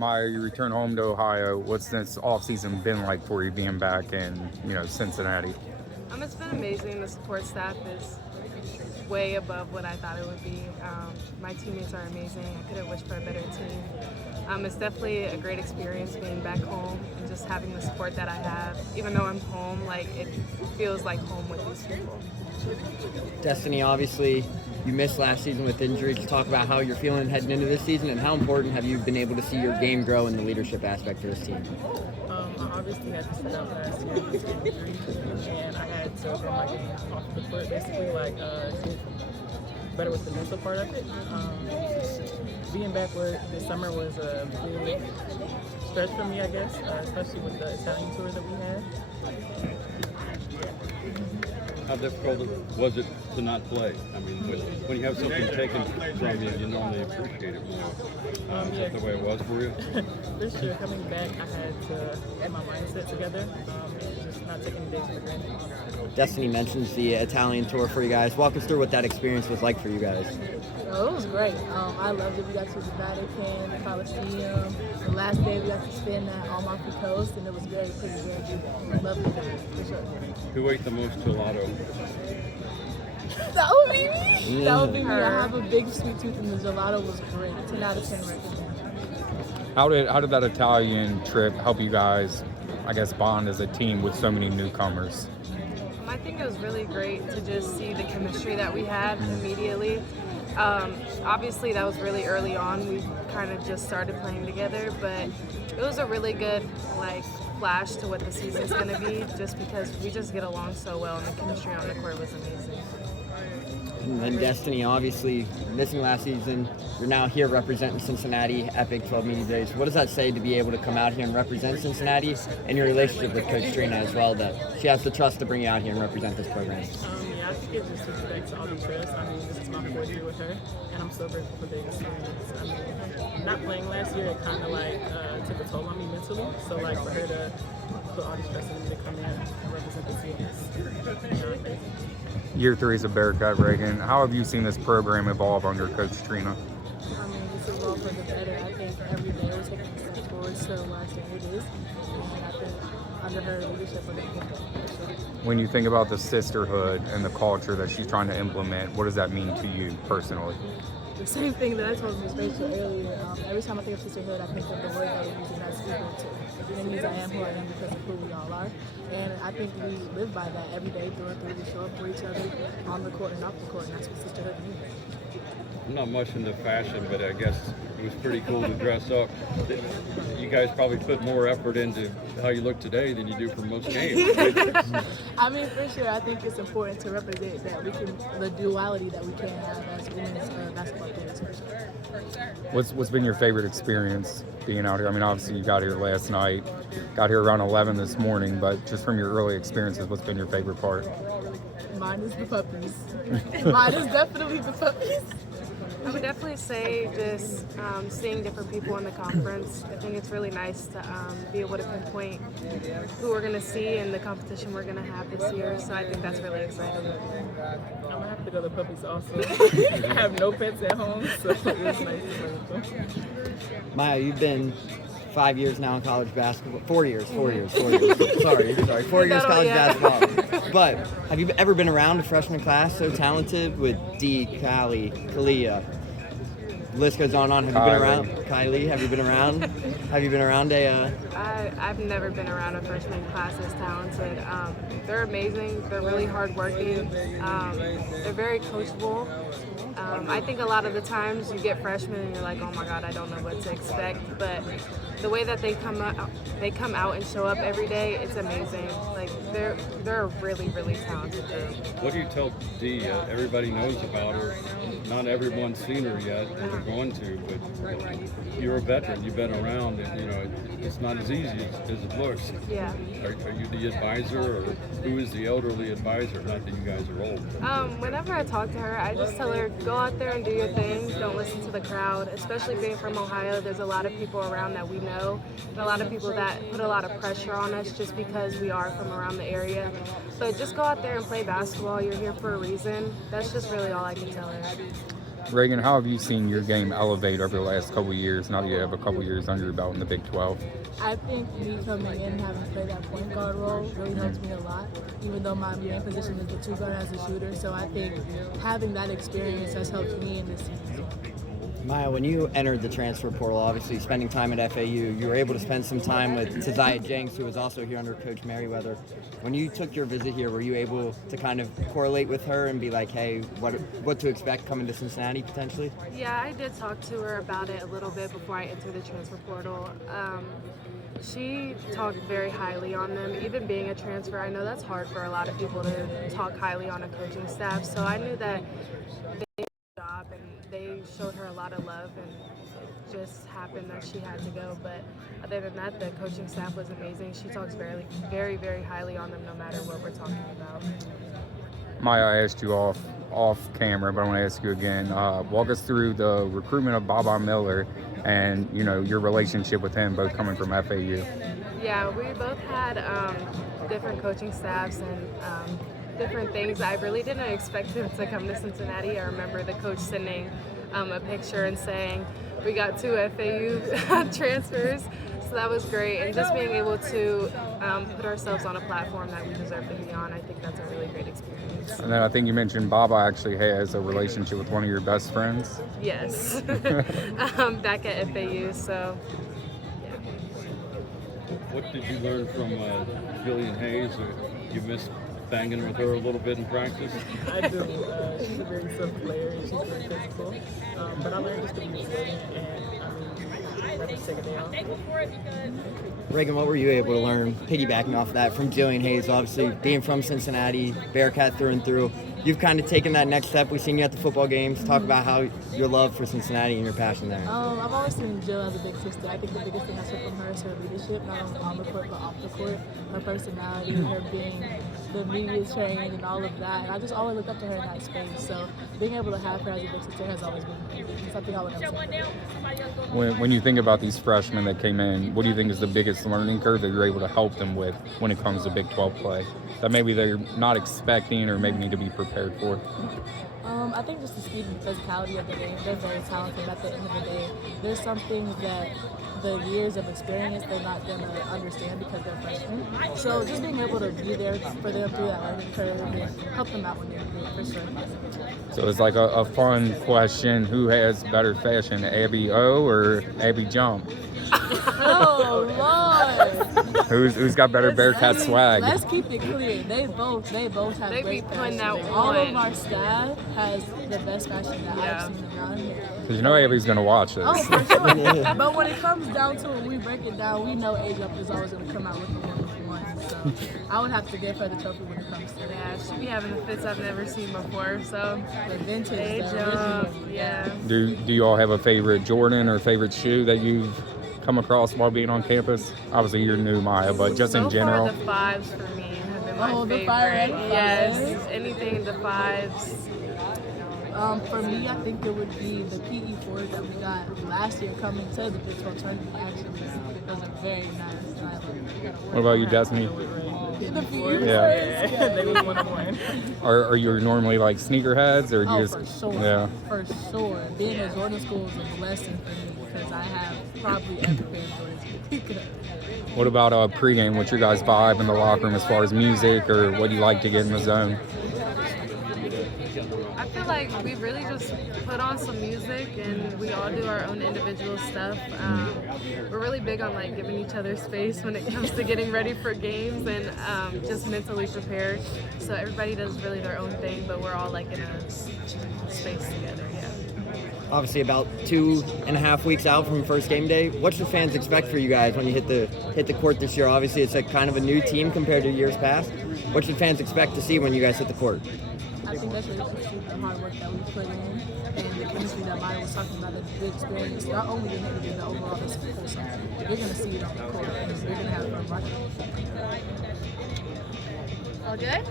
Maya, you return home to Ohio. What's this offseason been like for you being back in, Cincinnati? It's been amazing. The support staff is way above what I thought it would be. My teammates are amazing. I couldn't wish for a better team. It's definitely a great experience being back home and just having the support that I have. Even though I'm home, it feels like home with these people. Destiny, obviously, you missed last season with injury. Just talk about how you're feeling heading into this season and how important have you been able to see your game grow in the leadership aspect of this team? I obviously had to sit out last year with injury, and I had to grow my game off the foot, basically, get better with the mental part of it. Being back this summer was a big stretch for me, I guess, especially with the Italian tour that we had. How difficult was it to not play? I mean, when you have something taken from you, you normally appreciate it more. Is that the way it was for you? This year, coming back, I had to get my mindset together and just not take any days for granted. Destiny mentions the Italian tour for you guys. Walk us through what that experience was like for you guys. It was great. I loved it. We got to the Vatican, the Colosseum. The last day we got to spend at Amalfi Coast, and it was very pretty, very good. Loved it, for sure. Who ate the most gelato? That would be me. That would be me. I have a big sweet tooth, and the gelato was great. 10 out of 10 recommend. How did that Italian trip help you guys, I guess, bond as a team with so many newcomers? I think it was really great to just see the chemistry that we had immediately. Obviously, that was really early on. We kind of just started playing together, but it was a really good flash to what the season's going to be, just because we just get along so well, and the chemistry on the court was amazing. And then Destiny, obviously missing last season, you're now here representing Cincinnati, Epic 12 Media Days. What does that say to be able to come out here and represent Cincinnati, and your relationship with Coach Trina as well, that she has the trust to bring you out here and represent this program? I think it just respects all the trust. This is my fourth year with her, and I'm so grateful for the experience. Not playing last year, it kind of took a toll on me mentally. So for her to put all this trust in me to come in and represent the team is crazy. Year 3 is a Bearcat, Reagan. How have you seen this program evolve under Coach Trina? It's evolved for the better. I think every day we're taking a step forward to what it is. And I think under her leadership, we're going to get there. When you think about the sisterhood and the culture that she's trying to implement, what does that mean to you personally? The same thing that I told Ms. Rachel earlier. Every time I think of sisterhood, I think of the word that we use as equal to. It means I am who I am because of who we all are. And I think we live by that every day, through and through. We show up for each other on the court and off the court, and that's what sisterhood means. I'm not much into fashion, but I guess it was pretty cool to dress up. You guys probably put more effort into how you look today than you do for most games. For sure, I think it's important to represent that the duality that we can have as women's basketball players, for sure. What's been your favorite experience being out here? Obviously you got here last night, got here around 11 this morning, but just from your early experiences, what's been your favorite part? Mine is the puppies. Mine is definitely the puppies. I would definitely say just seeing different people in the conference. I think it's really nice to be able to pinpoint who we're going to see and the competition we're going to have this year. So I think that's really exciting. I'm going to have to go to puppies also. I have no pets at home, so it's nice to play with them. Maya, you've been 5 years now in college basketball. 4 years. Sorry. 4 years college basketball. But have you ever been around a freshman class so talented with Dee, Callie, Kalia? The list goes on. Have you been around? Kylie, have you been around? Have you been around I've never been around a freshman class as talented. They're amazing. They're really hardworking. They're very coachable. I think a lot of the times you get freshmen and you're like, oh my God, I don't know what to expect. But the way that they come out and show up every day, it's amazing. They're a really, really talented group. What do you tell Dee? Everybody knows about her. Not everyone's seen her yet, and they're going to. But you're a veteran. You've been around, and it's not as easy as it looks. Yeah. Are you the advisor, or who is the elderly advisor? Not that you guys are old. Whenever I talk to her, I just tell her, go out there and do your thing. Don't listen to the crowd. Especially being from Ohio, there's a lot of people around that we know, and a lot of people that put a lot of pressure on us just because we are from around the area. But just go out there and play basketball. You're here for a reason. That's just really all I can tell her. Reagan, how have you seen your game elevate over the last couple of years, now that you have a couple of years under your belt in the Big 12? I think me coming in and having played that point guard role really helps me a lot, even though my main position is the two guard as a shooter. So I think having that experience has helped me in this season. Maya, when you entered the transfer portal, obviously spending time at FAU, you were able to spend some time with Tazaya Jenks, who was also here under Coach Merriweather. When you took your visit here, were you able to kind of correlate with her and be like, hey, what to expect coming to Cincinnati potentially? Yeah, I did talk to her about it a little bit before I entered the transfer portal. She talked very highly on them. Even being a transfer, I know that's hard for a lot of people to talk highly on a coaching staff. So I knew that they did a job and they showed her a lot of love, and it just happened that she had to go. But other than that, the coaching staff was amazing. She talks very, very, very highly on them no matter what we're talking about. Maya, I asked you off camera, but I want to ask you again. Walk us through the recruitment of Baba Miller and, you know, your relationship with him, both coming from FAU. Yeah, we both had different coaching staffs and different things. I really didn't expect him to come to Cincinnati. I remember the coach sending a picture and saying, we got 2 FAU transfers. So that was great. And just being able to put ourselves on a platform that we deserve to be on, I think that's a really great experience. And then I think you mentioned Baba actually has a relationship with one of your best friends. Yes, back at FAU, so yeah. What did you learn from Jillian Hayes? You missed banging with her a little bit in practice? I do. She's a very tough player and she's very physical. But I learned just to be resilient and never take a day off. Reagan, what were you able to learn, piggybacking off of that, from Jillian Hayes? Obviously, being from Cincinnati, Bearcat through and through, you've kind of taken that next step. We've seen you at the football games. Talk about how your love for Cincinnati and your passion there. I've always seen Jill as a big sister. I think the biggest thing I took from her is her leadership, not only on the court but off the court. Her personality, her being the media trained and all of that. And I just always looked up to her in that space. So being able to have her as a big sister has always been something I would never say. When you think about these freshmen that came in, what do you think is the biggest learning curve that you're able to help them with when it comes to Big 12 play that maybe they're not expecting or maybe need to be prepared for? I think just the speed and physicality of the game, they're very talented. At the end of the day, there's some things that the years of experience they're not going to understand because they're freshmen. So just being able to be there for them through that learning curve and help them out when they're good, for sure. So it's like a fun question. Who has better fashion, Abby O or Abby Jump? Oh, Lord. Who's got better Bearcat swag? Let's keep it clear. They both have They great be putting fashion. that All of one. our staff has the best fashion that Yeah. I've seen around here. Because you know Abby's going to watch this. Oh, for sure. But when it comes down to it, we break it down. We know A-Jump is always going to come out with the one. So I would have to give her the trophy when it comes to that. Yeah, she be having the fits I've never seen before, so The vintage, the A-Jump, original. yeah. Do you all have a favorite Jordan or favorite shoe that you've come across while being on campus? Obviously you're new, Maya, but just in general. So far, the 5s for me have been my Oh, the favorite. fire red Yes, fives. anything the 5s. For me, I think it would be the PE4s that we got last year coming to the Big 12 tournament. Actually, those are very nice. And I love them. What about you, Destiny? The PE4s. Yeah. They was 1-on-1. Are you normally like sneakerheads or do you Oh, just for sure. yeah? For sure. Being a Jordan school is a blessing for me because I have probably every pair of Jordans you could think of. What about pregame? What's your guys' vibe in the locker room as far as music or what do you like to get in the zone? I feel like we really just put on some music and we all do our own individual stuff. We're really big on like giving each other space when it comes to getting ready for games and just mentally prepared. So everybody does really their own thing, but we're all like in a space together. Yeah. Obviously, about 2.5 weeks out from first game day. What should fans expect for you guys when you hit the court this year? Obviously, it's a kind of a new team compared to years past. What should fans expect to see when you guys hit the court? I think that's really appreciate the hard work that we put in and the chemistry that Maya was talking about, the experience, not only in the but overall this whole summer. You're going to see it on the court and you're going to have fun watching it. All good?